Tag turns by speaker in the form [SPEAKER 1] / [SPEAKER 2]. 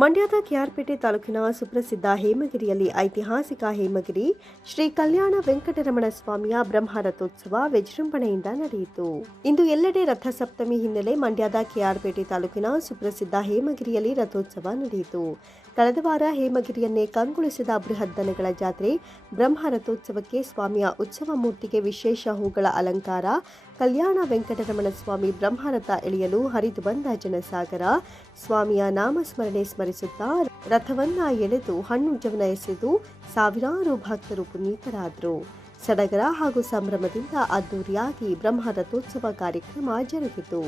[SPEAKER 1] ಮಂಡ್ಯದ ಕೆಆರ್ಪೇಟೆ ತಾಲೂಕಿನ ಸುಪ್ರಸಿದ್ಧ ಹೇಮಗಿರಿಯಲ್ಲಿ ಐತಿಹಾಸಿಕ ಹೇಮಗಿರಿ ಶ್ರೀ ಕಲ್ಯಾಣ ವೆಂಕಟರಮಣ ಸ್ವಾಮಿಯ ಬ್ರಹ್ಮ ರಥೋತ್ಸವ ವಿಜೃಂಭಣೆಯಿಂದ ನಡೆಯಿತು. ಇಂದು ಎಲ್ಲೆಡೆ ರಥಸಪ್ತಮಿ ಹಿನ್ನೆಲೆ ಮಂಡ್ಯದ ಕೆಆರ್ಪೇಟೆ ತಾಲೂಕಿನ ಸುಪ್ರಸಿದ್ಧ ಹೇಮಗಿರಿಯಲ್ಲಿ ರಥೋತ್ಸವ ನಡೆಯಿತು. ಕಳೆದ ವಾರ ಹೇಮಗಿರಿಯನ್ನೇ ಕಂಗೊಳಿಸಿದ ಬೃಹತ್ ದನಗಳ ಜಾತ್ರೆ ಬ್ರಹ್ಮ ರಥೋತ್ಸವಕ್ಕೆ ಸ್ವಾಮಿಯ ಉತ್ಸವ ಮೂರ್ತಿಗೆ ವಿಶೇಷ ಹೂಗಳ ಅಲಂಕಾರ, ಕಲ್ಯಾಣ ವೆಂಕಟರಮಣ ಸ್ವಾಮಿ ಬ್ರಹ್ಮರಥ ಎಳೆಯಲು ಹರಿದು ಬಂದ ಜನಸಾಗರ, ಸ್ವಾಮಿಯ ನಾಮಸ್ಮರಣೆ ಸ್ಮರಿಸುತ್ತಾ ರಥವನ್ನ ಎಳೆದು ಹಣ್ಣು ಎಸೆದು ಸಾವಿರಾರು ಭಕ್ತರು ಪುನೀತರಾದರು. ಸಡಗರ ಹಾಗೂ ಸಂಭ್ರಮದಿಂದ ಅದ್ದೂರಿಯಾಗಿ ಬ್ರಹ್ಮ ರಥೋತ್ಸವ ಕಾರ್ಯಕ್ರಮ ಜರುಗಿತು.